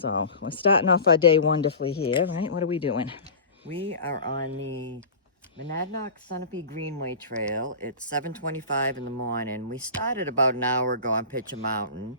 So we're starting off our day wonderfully here, right? What are we doing? We are on the Monadnock Sunapee Greenway Trail. It's 7:25 in the morning. We started about an hour ago on Pitcher Mountain.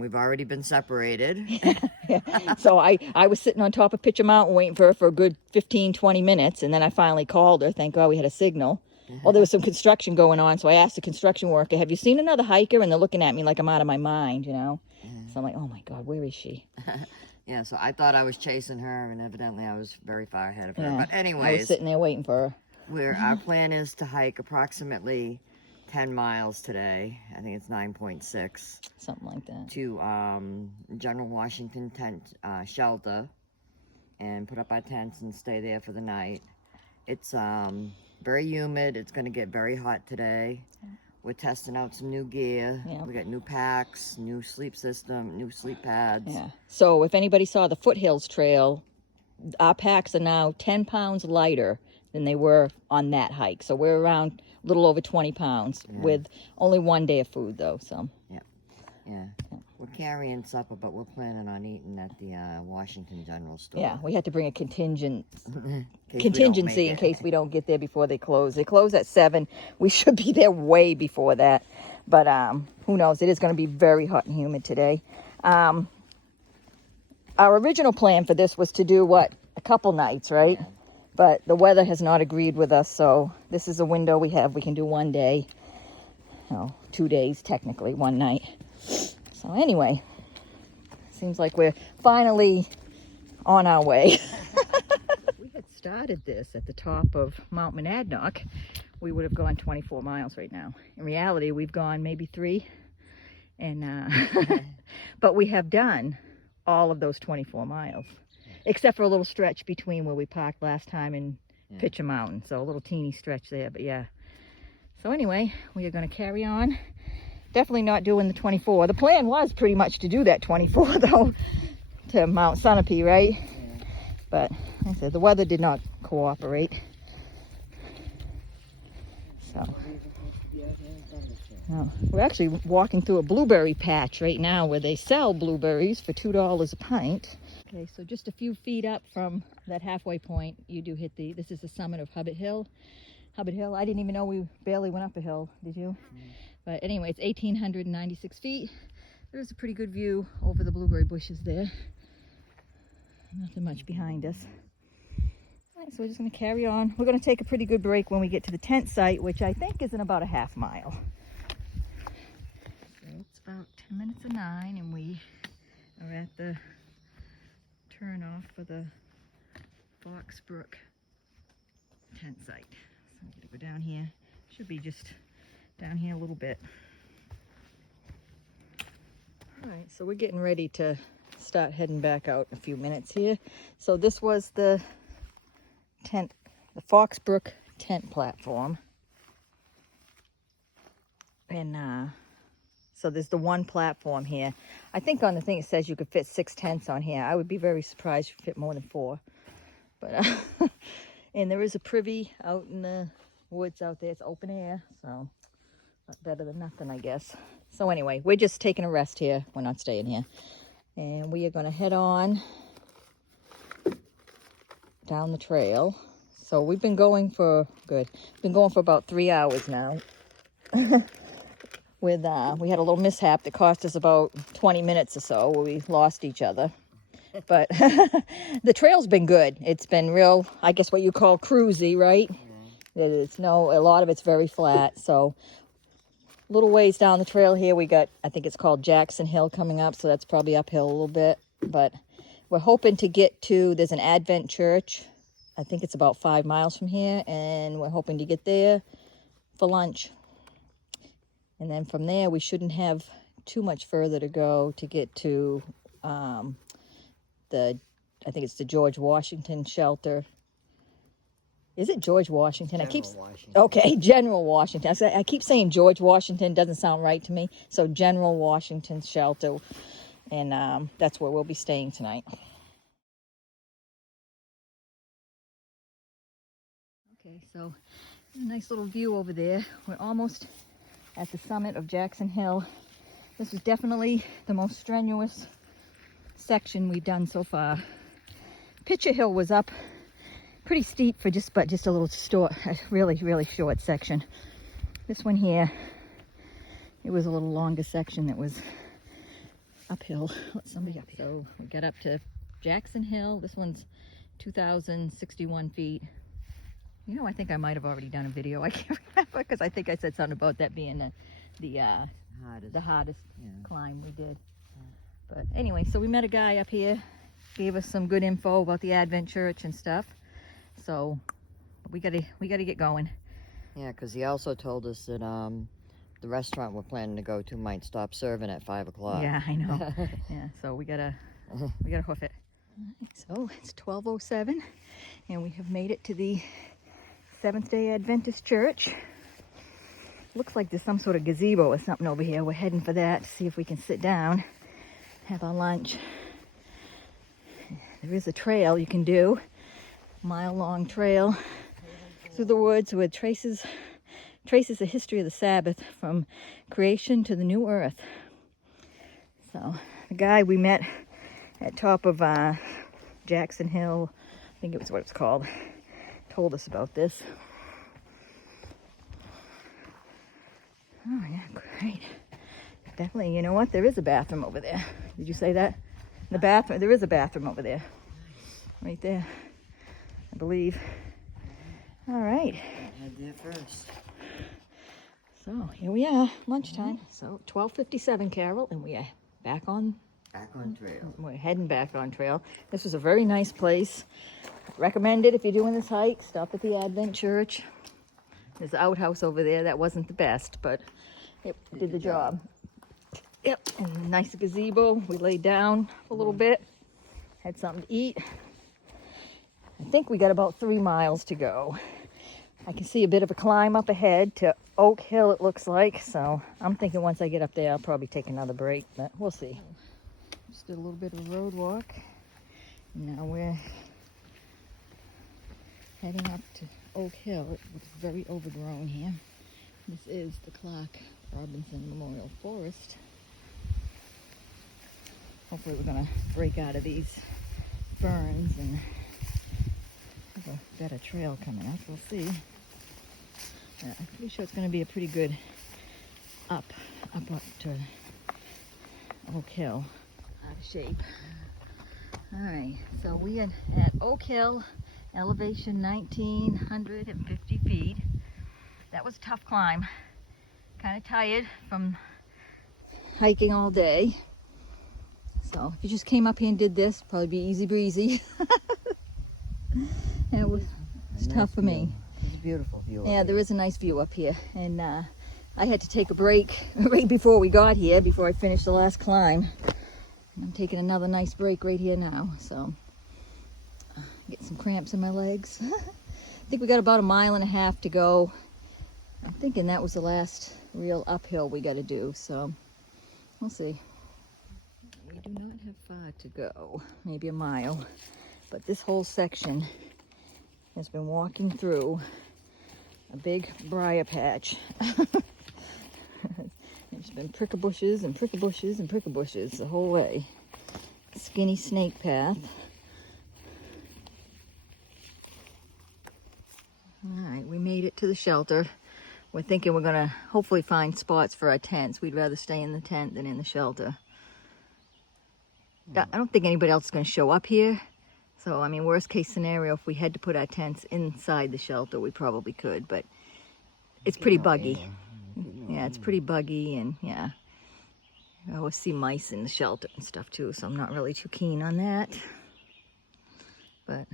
We've already been separated. Yeah. So I was sitting on top of Pitcher Mountain waiting for her for a good 15, 20 minutes, and then I finally called her. Thank God we had a signal. Well, there was some construction going on, so I asked the construction worker, have you seen another hiker? And they're looking at me like I'm out of my mind, you know? So I'm like, oh my God, where is she? Yeah, so I thought I was chasing her, and evidently I was very far ahead of her. Yeah. But anyways, I was sitting there waiting for her. Our plan is to hike approximately 10 miles today. I think it's 9.6. Something like that. To General Washington tent shelter and put up our tents and stay there for the night. It's very humid. It's going to get very hot today. We're testing out some new gear. Yeah. We got new packs, new sleep system, new sleep pads. Yeah. So if anybody saw the Foothills Trail, our packs are now 10 pounds lighter than they were on that hike. So we're around a little over 20 pounds with only one day of food, though. So. Yeah. We're carrying supper, but we're planning on eating at the Washington General Store. Yeah, we had to bring a contingency in it. case we don't get there before they close. They close at 7. We should be there way before that. But who knows? It is going to be very hot and humid today. Our original plan for this was to do, a couple nights, right? Yeah. But the weather has not agreed with us, so this is a window we have. We can do one day. 2 days, technically, one night. So anyway, seems like we're finally on our way. If we had started this at the top of Mount Monadnock, we would have gone 24 miles right now. In reality, we've gone maybe 3. And but we have done all of those 24 miles, except for a little stretch between where we parked last time and Pitcher Mountain. So a little teeny stretch there, but yeah. So anyway, we are going to carry on. Definitely not doing the 24. The plan was pretty much to do that 24, though, to Mount Sunapee, right? Yeah. But like I said, the weather did not cooperate. So we're actually walking through a blueberry patch right now where they sell blueberries for $2 a pint. Okay, so just a few feet up from that halfway point, you do hit this is the summit of Hubbard Hill. Hubbard Hill, I didn't even know we barely went up a hill, did you? But anyway, it's 1,896 feet. There's a pretty good view over the blueberry bushes there. Nothing much behind us. All right, so we're just going to carry on. We're going to take a pretty good break when we get to the tent site, which I think is in about a half mile. So it's about 10 minutes of 9, and we are at the turnoff for the Brook tent site. So I'm going to go down here. Should be just down here a little bit. All right, so we're getting ready to start heading back out in a few minutes here. So this was the tent, the Brook tent platform. And so there's the one platform here. I think on the thing it says you could fit 6 tents on here. I would be very surprised if you fit more than 4. But and there is a privy out in the woods out there. It's open air, so better than nothing, I guess. So anyway, we're just taking a rest here. We're not staying here. And we are going to head on down the trail. So we've been going for about 3 hours now. We had a little mishap that cost us about 20 minutes or so where we lost each other. But the trail's been good. It's been real, I guess what you call cruisy, right? It's a lot of it's very flat. So little ways down the trail here, we got, I think it's called Jackson Hill coming up, so that's probably uphill a little bit. But we're hoping to get to, there's an Advent church. I think it's about 5 miles from here, and we're hoping to get there for lunch. And then from there, we shouldn't have too much further to go to get to I think it's the George Washington shelter. Is it George Washington? Washington. Okay, General Washington. I keep saying George Washington. Doesn't sound right to me. So General Washington shelter, and that's where we'll be staying tonight. Okay, so a nice little view over there. We're almost at the summit of Jackson Hill. This is definitely the most strenuous section we've done so far. Picture Hill was up pretty steep for just a little really short section. This one here, it was a little longer section that was uphill. Let somebody up here. So we got up to Jackson Hill. This one's 2,061 feet. You know, I think I might have already done a video. I can't remember because I think I said something about that being the hardest climb we did. But anyway, so we met a guy up here, gave us some good info about the Advent Church and stuff. So we gotta get going. Yeah, because he also told us that the restaurant we're planning to go to might stop serving at 5 o'clock. Yeah, I know. Yeah, so we gotta hoof it. So it's 12:07, and we have made it to the Seventh-day Adventist Church. Looks like there's some sort of gazebo or something over here. We're heading for that to see if we can sit down, have our lunch. There is a trail you can do, mile-long trail through the woods where it traces the history of the Sabbath from creation to the new earth. So the guy we met at top of Jackson Hill, I think it was what it's called, told us about this. Oh yeah, great. Definitely, you know what? There is a bathroom over there. Did you say that? The bathroom, there is a bathroom over there. Right there, I believe. All right. Head there first. So here we are, lunchtime. So 12:57, Carol, and we are back on trail. We're heading back on trail. This was a very nice place. Recommend it if you're doing this hike. Stop at the Advent Church. There's an outhouse over there that wasn't the best, but it did the job. Yep, and a nice gazebo. We laid down a little bit, had something to eat. I think we got about 3 miles to go. I can see a bit of a climb up ahead to Oak Hill, it looks like. So I'm thinking once I get up there, I'll probably take another break, but we'll see. Just did a little bit of a road walk. Now we're heading up to Oak Hill. It looks very overgrown here. This is the Clark Robinson Memorial Forest. Hopefully we're going to break out of these ferns and have a better trail coming up. We'll see. I'm pretty sure it's going to be a pretty good up to Oak Hill. Out of shape. All right, so we are at Oak Hill, elevation 1,950 feet. That was a tough climb. Kind of tired from hiking all day. So if you just came up here and did this, probably be easy breezy. It was tough for me. It's a beautiful view. Yeah, there is a nice view up here. And I had to take a break right before we got here, before I finished the last climb. And I'm taking another nice break right here now. So, get some cramps in my legs. I think we got about 1.5 miles to go. I'm thinking that was the last real uphill we got to do. So, we'll see. We do not have far to go, maybe 1 mile. But this whole section has been walking through a big briar patch. There's been prickle bushes and prickle bushes and prickle bushes the whole way. Skinny snake path. All right, we made it to the shelter. We're thinking we're gonna hopefully find spots for our tents. We'd rather stay in the tent than in the shelter. I don't think anybody else is gonna show up here. So, I mean, worst case scenario, if we had to put our tents inside the shelter, we probably could, but it's pretty buggy. Yeah, it's pretty buggy, and yeah. I always see mice in the shelter and stuff too, so I'm not really too keen on that. But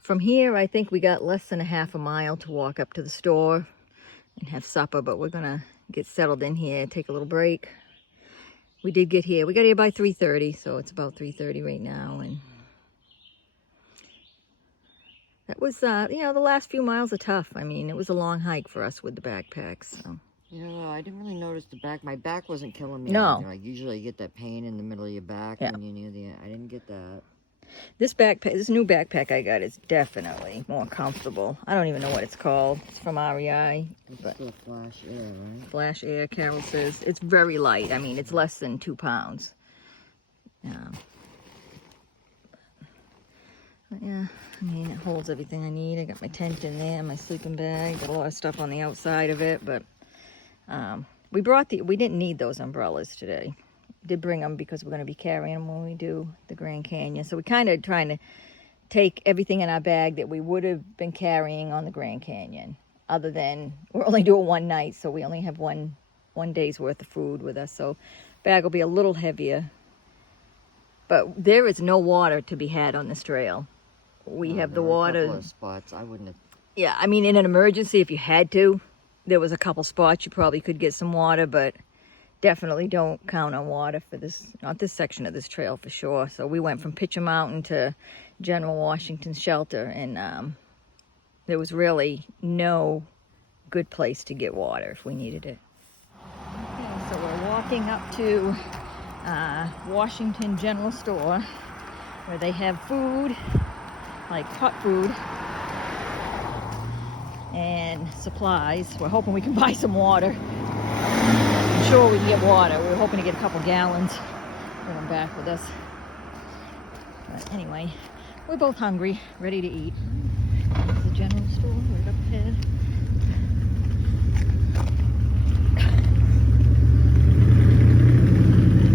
from here, I think we got less than 1/2 mile to walk up to the store and have supper, but we're gonna get settled in here, take a little break. We did get here. We got here by 3:30, so it's about 3:30 right now, and that was, you know, the last few miles are tough. I mean, it was a long hike for us with the backpacks, so. Yeah, I didn't really notice the back. My back wasn't killing me. No. Like usually you get that pain in the middle of your back when you're near the end. I didn't get that. This backpack, this new backpack I got is definitely more comfortable. I don't even know what it's called. It's from REI. It's still Flash Air, right? Flash Air, Carol says. It's very light. I mean, it's less than 2 pounds. Yeah, I mean, it holds everything I need. I got my tent in there, my sleeping bag, got a lot of stuff on the outside of it, but we didn't need those umbrellas today. Did bring them because we're going to be carrying them when we do the Grand Canyon. So we kind of trying to take everything in our bag that we would have been carrying on the Grand Canyon, other than we're only doing one night, so we only have one day's worth of food with us. So bag will be a little heavier, but there is no water to be had on this trail. We have the water. A couple of spots I wouldn't have. Yeah, I mean, in an emergency, if you had to, there was a couple spots you probably could get some water, but definitely don't count on water for this, not this section of this trail for sure. So we went from Pitcher Mountain to General Washington Shelter, and there was really no good place to get water if we needed it. Okay, so we're walking up to Washington General Store, where they have food, like hot food, and supplies. We're hoping we can buy some water. I'm sure we can get water. We were hoping to get a couple gallons. Bring them back with us. But anyway, we're both hungry, ready to eat. There's the general store right up ahead.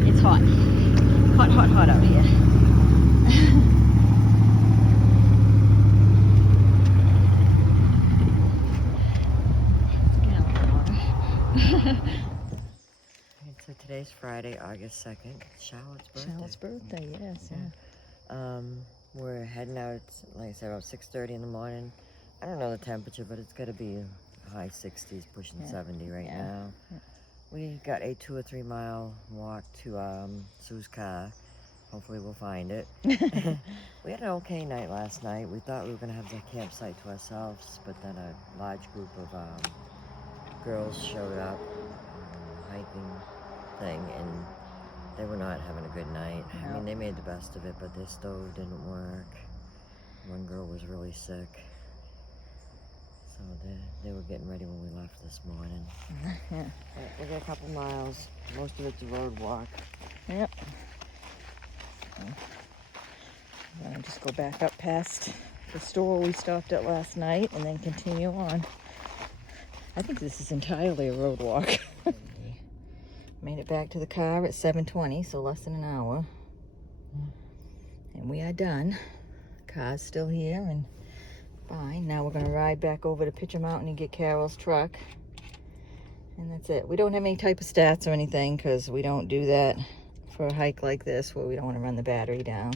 It's hot. Hot, hot, hot out here. So today's Friday, August 2nd. Charlotte's birthday. Charlotte's birthday, yes. Yeah. We're heading out, like I said, about 6:30 in the morning. I don't know the temperature, but it's got to be high 60s, pushing 70 right now. Yeah. We got a 2 or 3 mile walk to Sue's car. Hopefully we'll find it. We had an okay night last night. We thought we were going to have the campsite to ourselves, but then a large group of girls showed up, hiking thing, and they were not having a good night. No. I mean, they made the best of it, but their stove didn't work. One girl was really sick. So they were getting ready when we left this morning. Yeah. But we got a couple miles. Most of it's a road walk. Yep. I'm gonna just go back up past the store we stopped at last night and then continue on. I think this is entirely a road walk. Made it back to the car at 7:20, so less than an hour. And we are done. Car's still here and fine. Now we're gonna ride back over to Pitcher Mountain and get Carol's truck. And that's it. We don't have any type of stats or anything because we don't do that for a hike like this where we don't want to run the battery down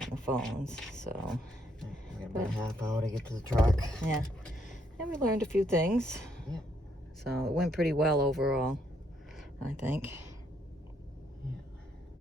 on the phones. So We got about a half hour to get to the truck. yeah. And we learned a few things. Yep. So it went pretty well overall, I think.